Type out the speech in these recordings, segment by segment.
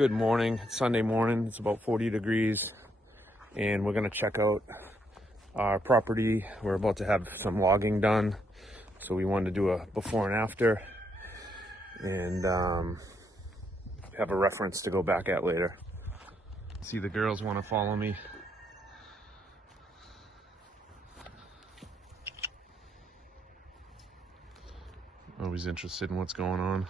Good morning. It's Sunday morning. It's about 40 degrees and we're going to check out our property. We're about to have some logging done, so we wanted to do a before and after and have a reference to go back at later. See, the girls want to follow me. Always interested in what's going on.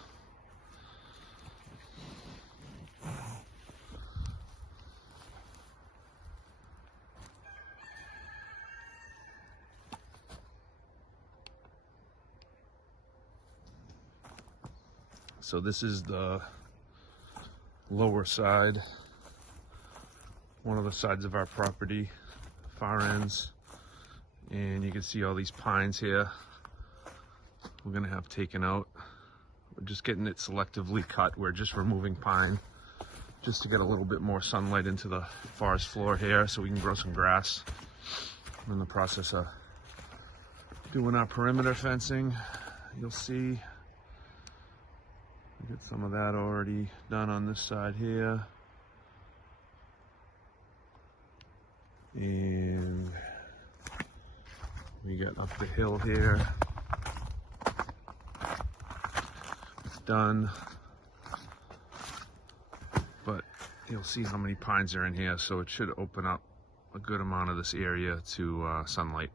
So this is the lower side, one of the sides of our property, far ends, and you can see all these pines here we're gonna have taken out. We're just getting it selectively cut. We're just removing pine just to get a little bit more sunlight into the forest floor here so we can grow some grass. I'm in the process of doing our perimeter fencing. You'll see we got some of that already done on this side here. And we got up the hill here. It's done. But you'll see how many pines are in here, so it should open up a good amount of this area to sunlight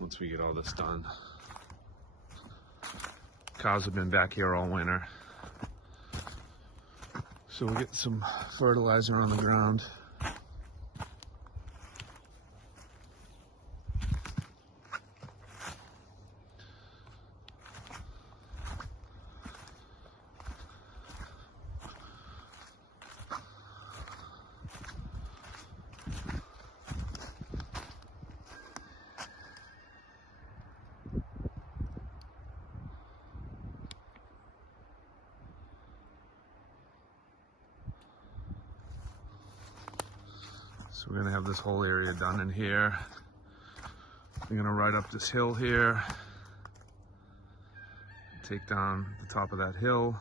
once we get all this done. Cows have been back here all winter, so we'll get some fertilizer on the ground. So we're gonna have this whole area done in here. We're gonna ride up this hill here, take down the top of that hill.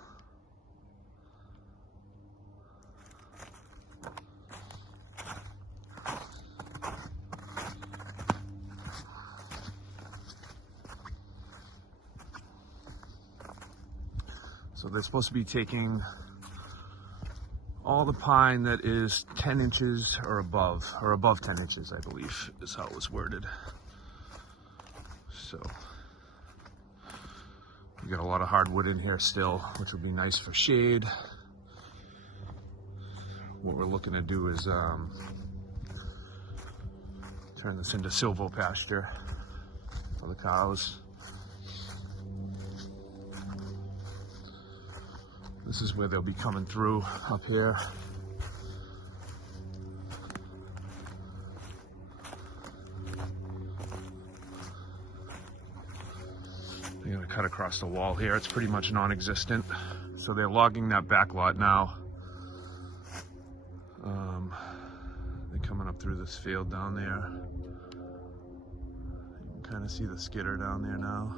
So they're supposed to be taking all the pine that is 10 inches or above 10 inches, I believe, is how it was worded. So we got a lot of hardwood in here still, which will be nice for shade. What we're looking to do is turn this into silvopasture for the cows. This is where they'll be coming through up here. They're gonna cut across the wall here. It's pretty much non-existent. So they're logging that back lot now. They're coming up through this field down there. You can kind of see the skidder down there now.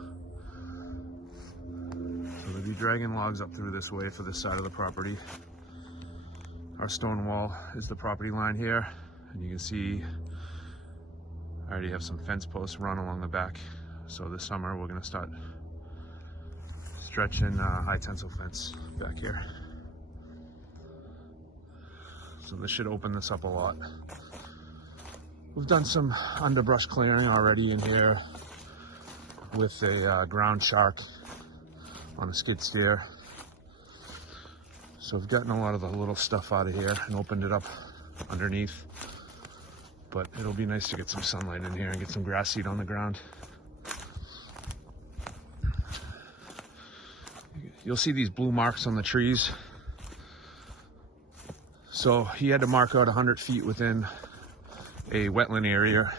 So they'll be dragging logs up through this way for this side of the property. Our stone wall is the property line here, and you can see I already have some fence posts run along the back. So this summer we're going to start stretching high tensile fence back here. So this should open this up a lot. We've done some underbrush clearing already in here with a ground shark on a skid steer. So I've gotten a lot of the little stuff out of here and opened it up underneath. But it'll be nice to get some sunlight in here and get some grass seed on the ground. You'll see these blue marks on the trees. So he had to mark out 100 feet within a wetland area,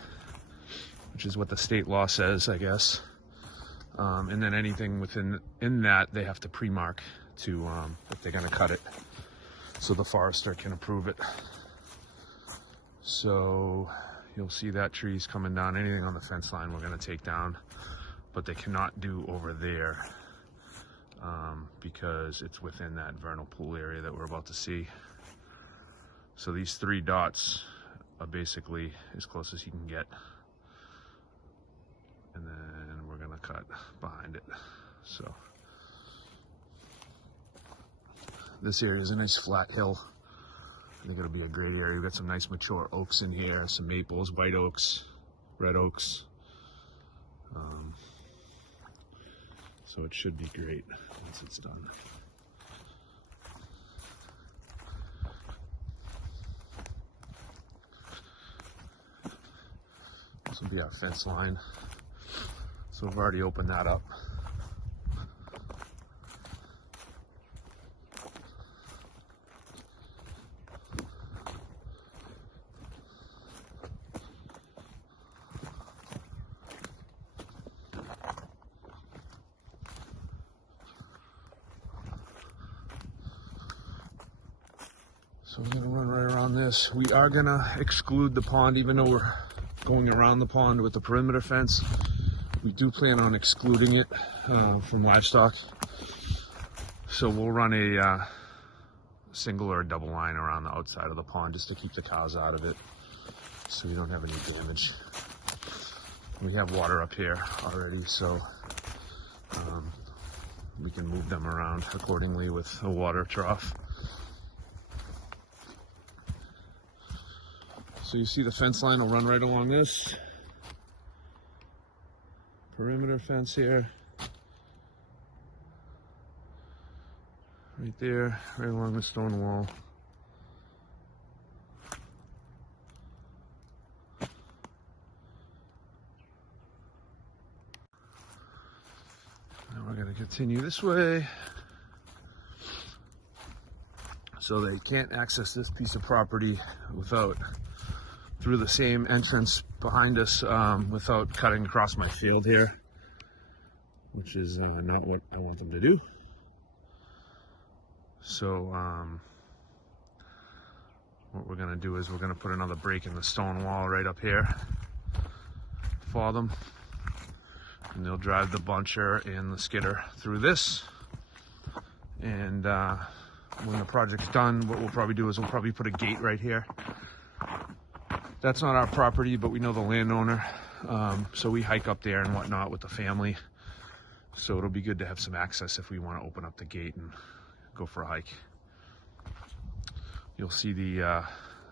which is what the state law says, I guess. And then anything in that they have to pre-mark to if they're going to cut it, so the forester can approve it. So you'll see that tree's coming down. Anything on the fence line we're going to take down, but they cannot do over there. because it's within that vernal pool area that we're about to see. So these 3 dots are basically as close as you can get. And then we're gonna cut behind it. So this area is a nice flat hill. I think it'll be a great area. We've got some nice mature oaks in here, some maples, white oaks, red oaks. So it should be great once it's done. This will be our fence line. So we've already opened that up. So we're gonna run right around this. We are gonna exclude the pond, even though we're going around the pond with the perimeter fence. We do plan on excluding it from livestock. So we'll run a single or a double line around the outside of the pond just to keep the cows out of it, so we don't have any damage. We have water up here already, so we can move them around accordingly with a water trough. So you see the fence line will run right along this perimeter fence here. Right there, right along the stone wall. Now we're going to continue this way. So they can't access this piece of property through the same entrance behind us without cutting across my field here, which is not what I want them to do. So what we're gonna do is we're gonna put another break in the stone wall right up here for them, and they'll drive the buncher and the skidder through this. And when the project's done, what we'll probably do is we'll probably put a gate right here. That's not our property, but we know the landowner, so we hike up there and whatnot with the family. So it'll be good to have some access if we want to open up the gate and go for a hike. You'll see the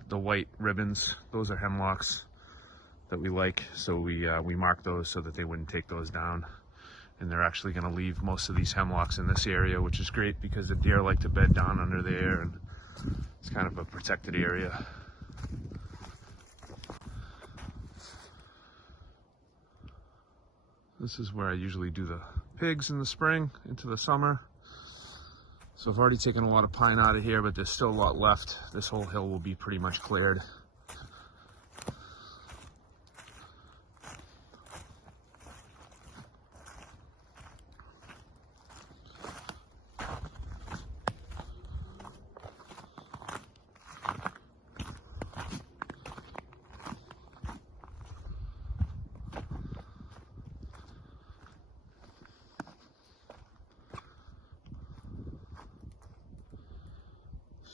white ribbons. Those are hemlocks that we like, so we mark those so that they wouldn't take those down. And they're actually going to leave most of these hemlocks in this area, which is great because the deer like to bed down under there, and it's kind of a protected area. This is where I usually do the pigs in the spring into the summer. So I've already taken a lot of pine out of here, but there's still a lot left. This whole hill will be pretty much cleared.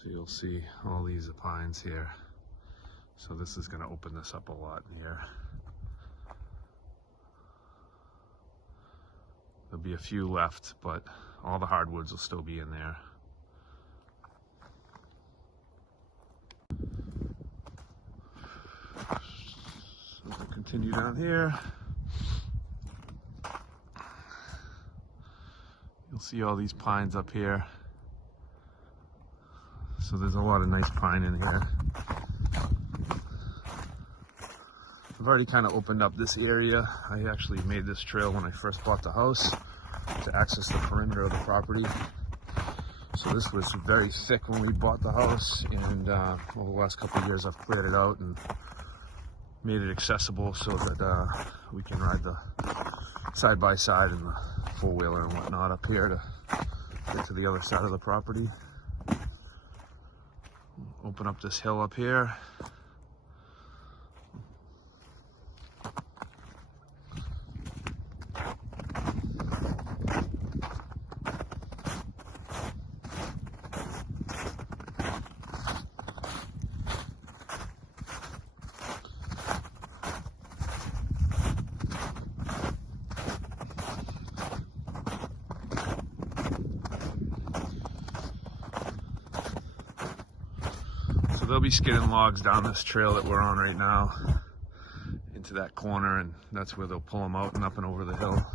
So you'll see all these pines here. So this is going to open this up a lot in here. There'll be a few left, but all the hardwoods will still be in there. So we'll continue down here. You'll see all these pines up here. So there's a lot of nice pine in here. I've already kind of opened up this area. I actually made this trail when I first bought the house to access the perimeter of the property. So this was very thick when we bought the house, and over the last couple of years I've cleared it out and made it accessible so that we can ride the side by side and the four-wheeler and whatnot up here to get to the other side of the property. Open up this hill up here. they'll be skidding logs down this trail that we're on right now into that corner, and that's where they'll pull them out and up and over the hill.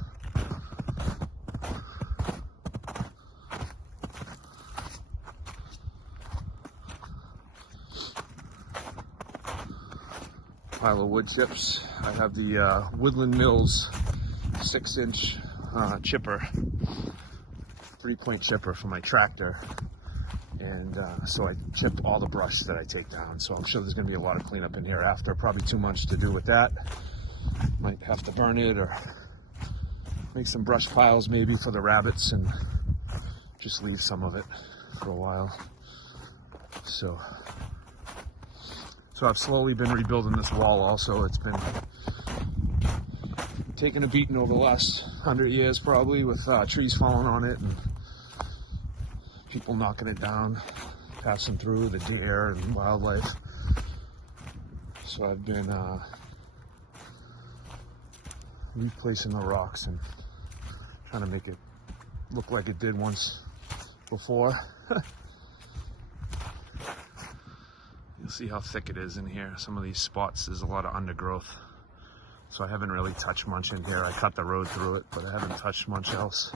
Pile of wood chips. I have the Woodland Mills 6-inch chipper, 3-point chipper for my tractor, and so I chip all the brush that I take down. So I'm sure there's going to be a lot of cleanup in here after. Probably too much to do with that. Might have to burn it or make some brush piles maybe for the rabbits and just leave some of it for a while. So I've slowly been rebuilding this wall also. It's been taking a beating over the last 100 years probably, with trees falling on it and people knocking it down, passing through, the deer and wildlife. So I've been replacing the rocks and trying to make it look like it did once before. You'll see how thick it is in here. Some of these spots, there's a lot of undergrowth. So I haven't really touched much in here. I cut the road through it, but I haven't touched much else.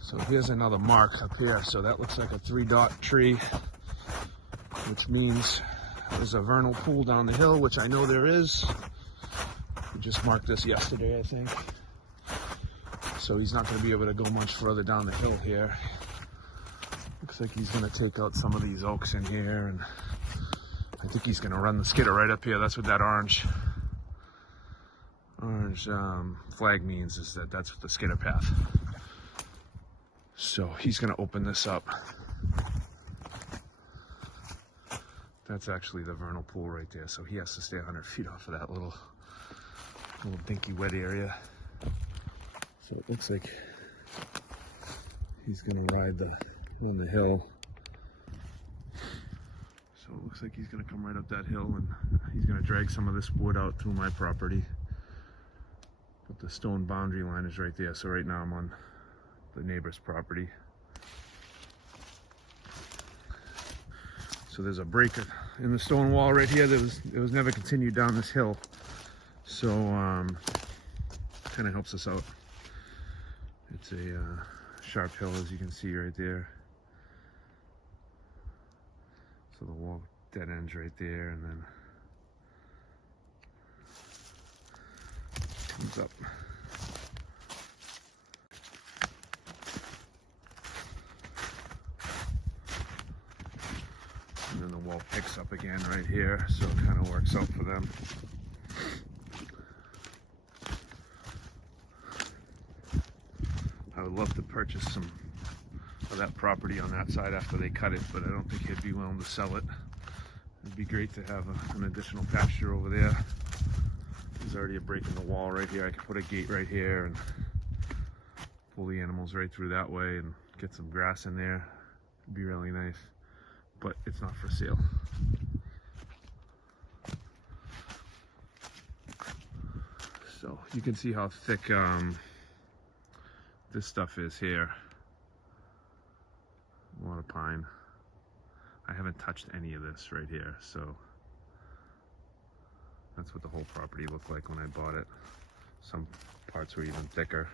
So here's another mark up here. So that looks like a 3-dot tree, which means there's a vernal pool down the hill, which I know there is. We just marked this yesterday, I think. So he's not going to be able to go much further down the hill here. Looks like he's going to take out some of these oaks in here, and I think he's going to run the skidder right up here. That's what that orange flag means, is that's what the skidder path. So he's going to open this up. That's actually the vernal pool right there. So he has to stay 100 feet off of that little dinky wet area. So it looks like he's going to ride on the hill. So it looks like he's going to come right up that hill, and he's going to drag some of this wood out through my property. But the stone boundary line is right there. So right now I'm on the neighbor's property. So there's a break in the stone wall right here. It was never continued down this hill. So kind of helps us out. It's a sharp hill, as you can see right there. So the wall dead ends right there, and then comes up. And then the wall picks up again right here, so it kind of works out for them. I would love to purchase some of that property on that side after they cut it, but I don't think he'd be willing to sell it. It'd be great to have an additional pasture over there. There's already a break in the wall right here. I could put a gate right here and pull the animals right through that way and get some grass in there. It'd be really nice, but it's not for sale. So you can see how thick this stuff is here. A lot of pine. I haven't touched any of this right here, so that's what the whole property looked like when I bought it. Some parts were even thicker.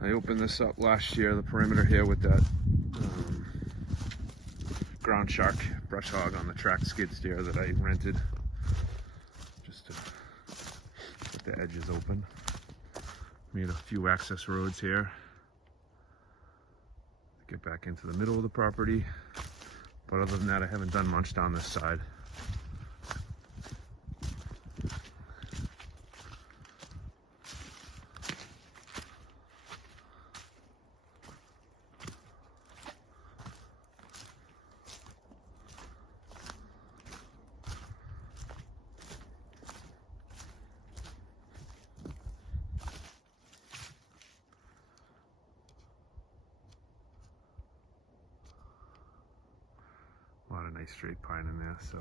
I opened this up last year, the perimeter here, with that ground shark brush hog on the track skid steer that I rented, just to get the edges open. Made a few access roads here to get back into the middle of the property, but other than that I haven't done much down this side. A lot of a nice straight pine in there, so.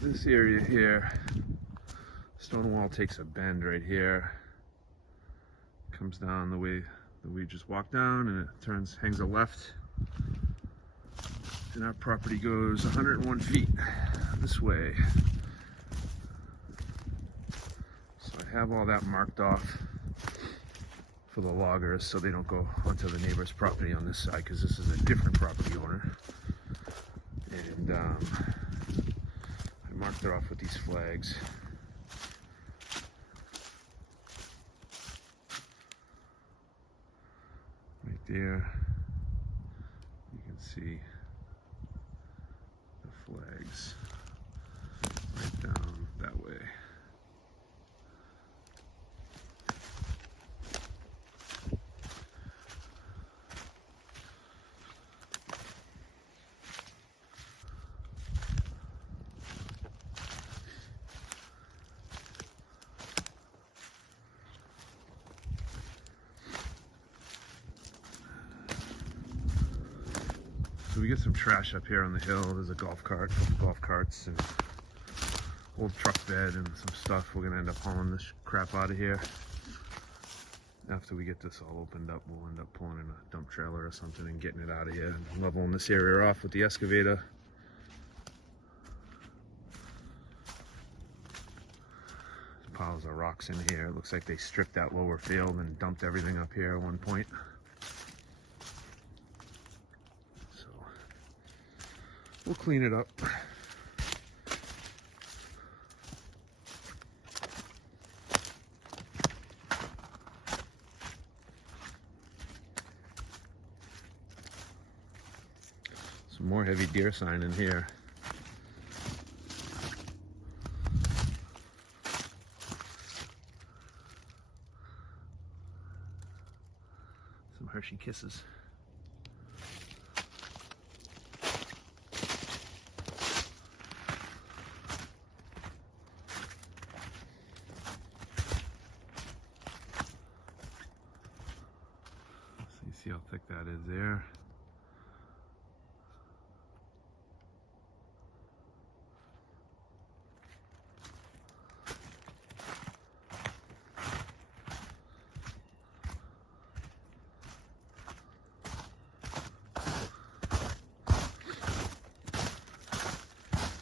This area here, stone wall takes a bend right here, comes down the way that we just walked down, and it hangs a left, and our property goes 101 feet this way. So I have all that marked off for the loggers so they don't go onto the neighbor's property on this side, because this is a different property owner. And marked it off with these flags. Right there, you can see the flags right down that way. So we get some trash up here on the hill. There's a golf cart, golf carts, and old truck bed and some stuff. We're gonna end up hauling this crap out of here. After we get this all opened up, we'll end up pulling in a dump trailer or something and getting it out of here and leveling this area off with the excavator. There's piles of rocks in here. It looks like they stripped that lower field and dumped everything up here at one point. We'll clean it up. Some more heavy deer sign in here. Some Hershey Kisses. See how thick that is there.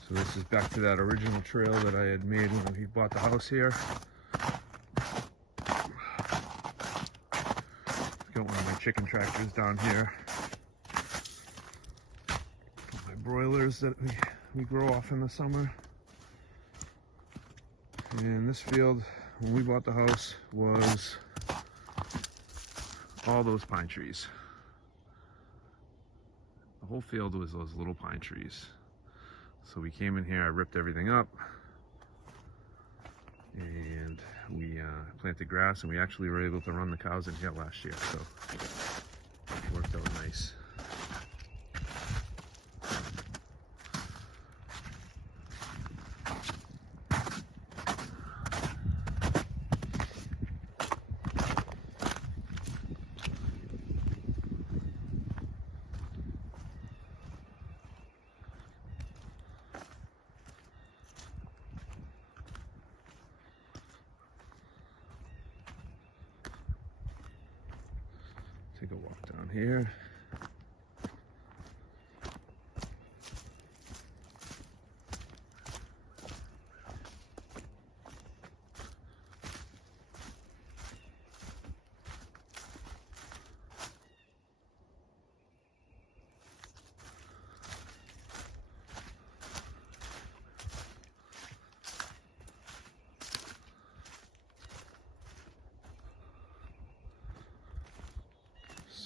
So this is back to that original trail that I had made when we bought the house here. Got one of my chicken tractors down here. Got my broilers that we grow off in the summer. And this field, when we bought the house, was all those pine trees. The whole field was those little pine trees. So we came in here, I ripped everything up, and we planted grass, and we actually were able to run the cows in here last year, so it worked out nice. Take a walk down here.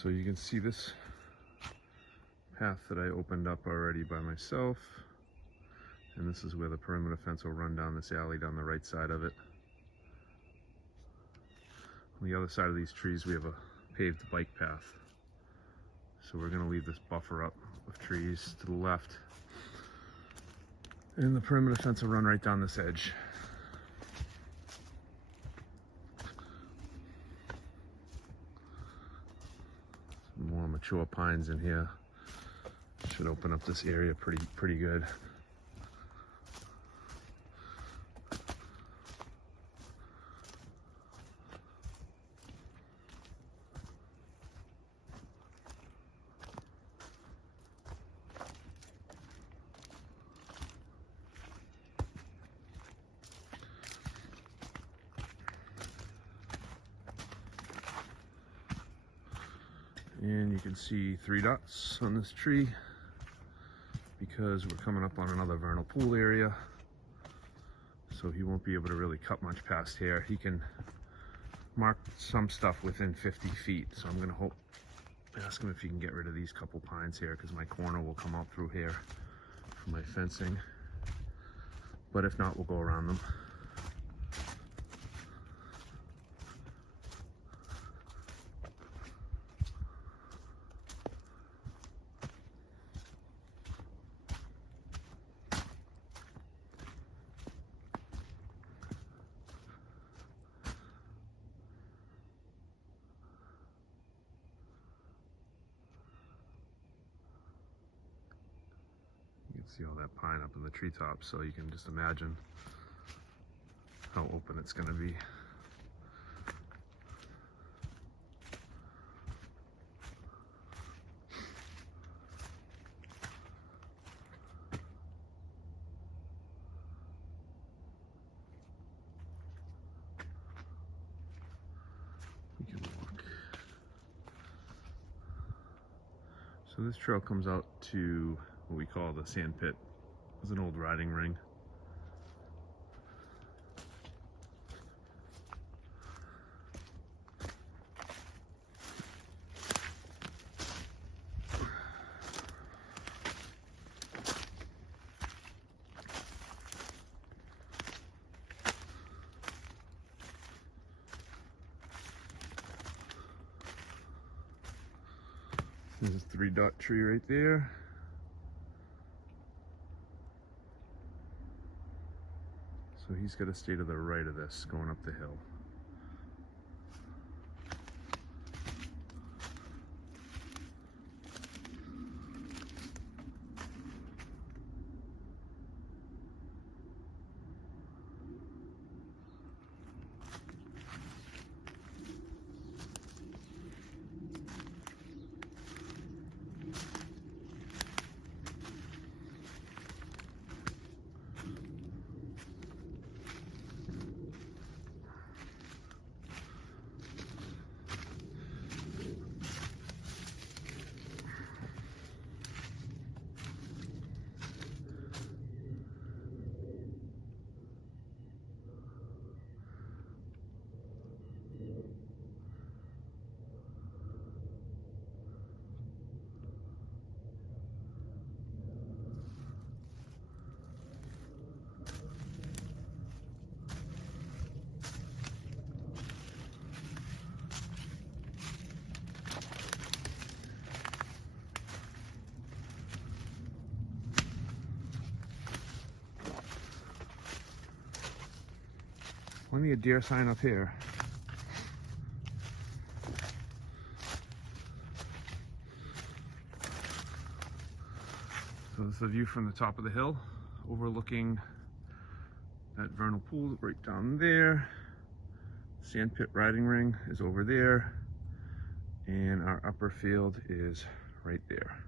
So you can see this path that I opened up already by myself, and this is where the perimeter fence will run down this alley down the right side of it. On the other side of these trees we have a paved bike path, so we're going to leave this buffer up of trees to the left, and the perimeter fence will run right down this edge. Some more mature pines in here should open up this area pretty good. And you can see 3 dots on this tree because we're coming up on another vernal pool area. So he won't be able to really cut much past here. He can mark some stuff within 50 feet. So I'm gonna ask him if he can get rid of these couple pines here, because my corner will come out through here for my fencing. But if not, we'll go around them. See all that pine up in the treetops, so you can just imagine how open it's going to be. We can walk. So this trail comes out to what we call the sand pit. It was an old riding ring. There's a 3-dot tree right there. So he's got to stay to the right of this, going up the hill. Plenty of deer sign up here. So this is the view from the top of the hill, overlooking that vernal pool right down there. Sandpit riding ring is over there, and our upper field is right there.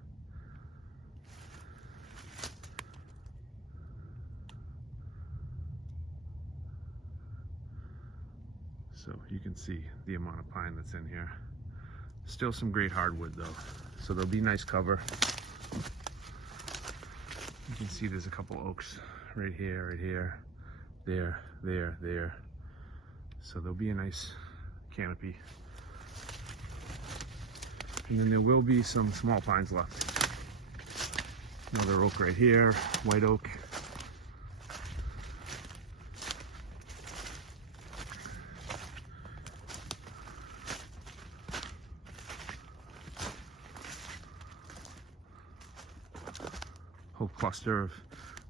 So you can see the amount of pine that's in here. Still some great hardwood though, so there'll be nice cover. You can see there's a couple oaks right here, there. So there'll be a nice canopy. And then there will be some small pines left. Another oak right here, white oak. Whole cluster of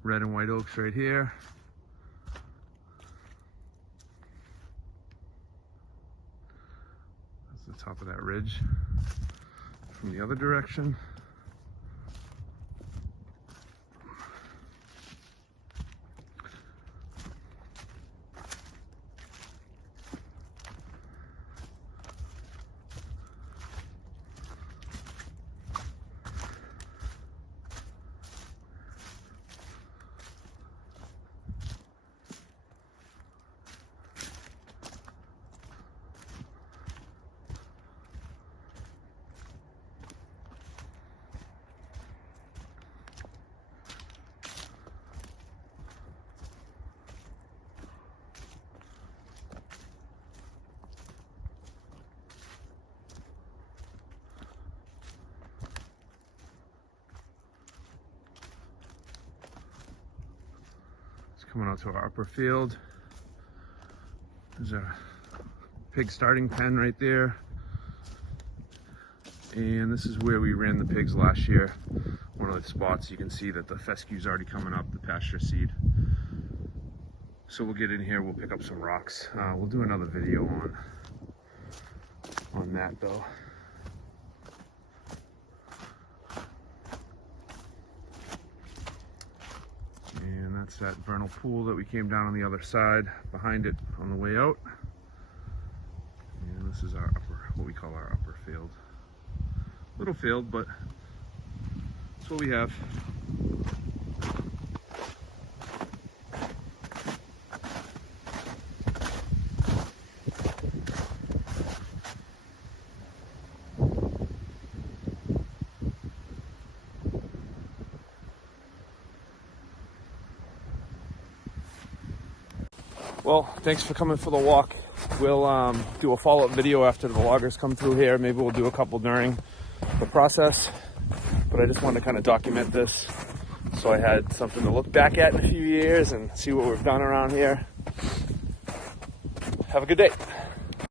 red and white oaks right here. That's the top of that ridge from the other direction. Coming out to our upper field. There's a pig starting pen right there. And this is where we ran the pigs last year. One of the spots you can see that the fescue's already coming up, the pasture seed. So we'll get in here, we'll pick up some rocks. We'll do another video on that though. And that's that vernal pool that we came down on the other side, behind it on the way out. And this is our upper, what we call our upper field. Little field, but that's what we have. Well, thanks for coming for the walk. We'll do a follow-up video after the loggers come through here. Maybe we'll do a couple during the process. But I just wanted to kind of document this so I had something to look back at in a few years and see what we've done around here. Have a good day.